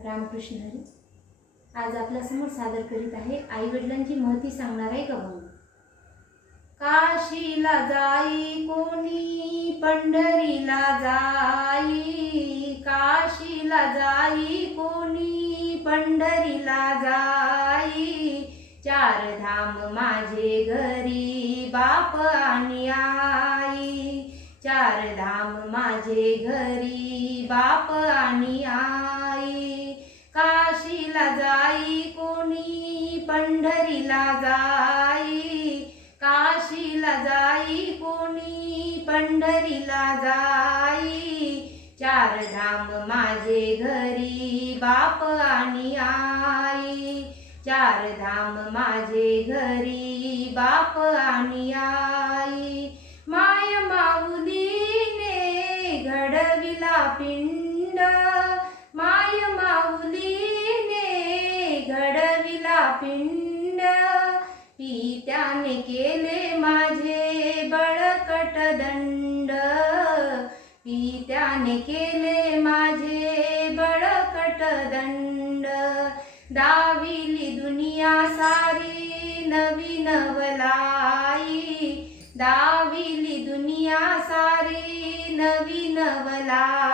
रामकृष्ण हरी. आज आपल्यासमोर सादर करीत आहे आई वडिलांची महती सांगणार आहे अभंग काशीला जाई कोणी पंढरीला जाई? काशीला जाई कोणी पंढरीला जाई? चार धाम माझे घरी बाप आणि आई. चार धाम माझे घरी बाप आणि आई. काशीला जाई कोणी पंढरीला जाई. काशीला जाई कोणी पंढरीला जाई. चार धाम माझे घरी बाप आणि आई. चार धाम माझे घरी बाप आणि आई. माय माऊलीने घडविला पिंड माय माऊलीने घडविला पिंड. पित्याने केले माझे बळकट दंड. पित्याने केले माझे बळकट दंड. दाविली दुनिया सारी नवीन वलाई. दाविली दुनिया सारी नवीन वलाई.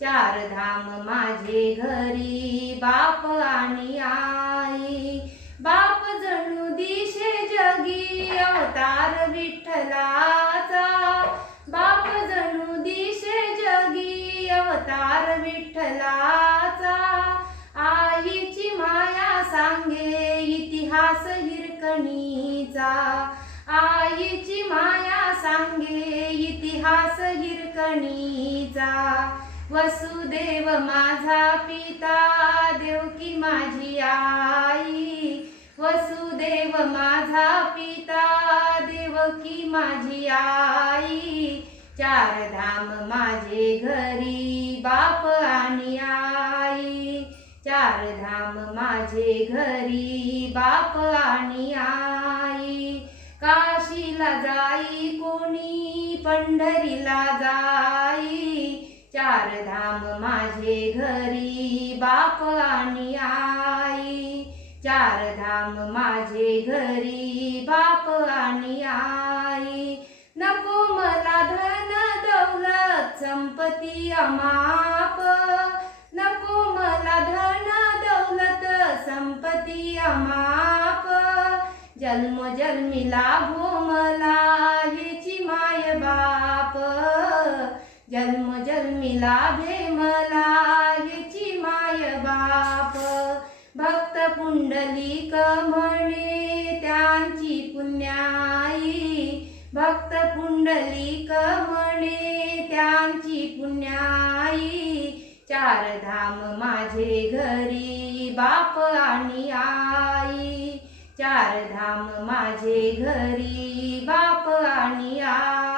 चार धाम माझे घरी बाप आणि आई. बाप जणू दिशे जगी अवतार विठ्ठलाचा. बाप जणू दिशे जगी अवतार विठ्ठलाचा. आईची माया सांगे इतिहास हिरकणीचा. आईची माया सांगे इतिहास हिरकणीचा. वसुदेव माझा पिता देवकी माझी आई. वसुदेव माझा पिता देवकी माझी आई. चार धाम माझे घरी बाप आणि आई. चार धाम माझे घरी बाप आणि आई. काशीला जाई कोणी पंढरीला जाई चार धाम माझे घरी बाप आणि आई. चार धाम माझे घरी बाप आणि आई. नको मला धन दौलत संपत्ती अमाप. नको मला धन दौलत संपत्ती अमाप. जन्म जन्मिला लाभो मला हेची माय जन्म जन्मोजन्मी लाभे मला माय बाप. भक्त पुंडलिक म्हणे त्यांची पुण्याई. भक्त पुंडलिक म्हणे त्यांची पुण्याई. चार धाम माझे घरी बाप आणि आई. चार धाम माझे घरी बाप आणि आई.